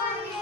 Mommy.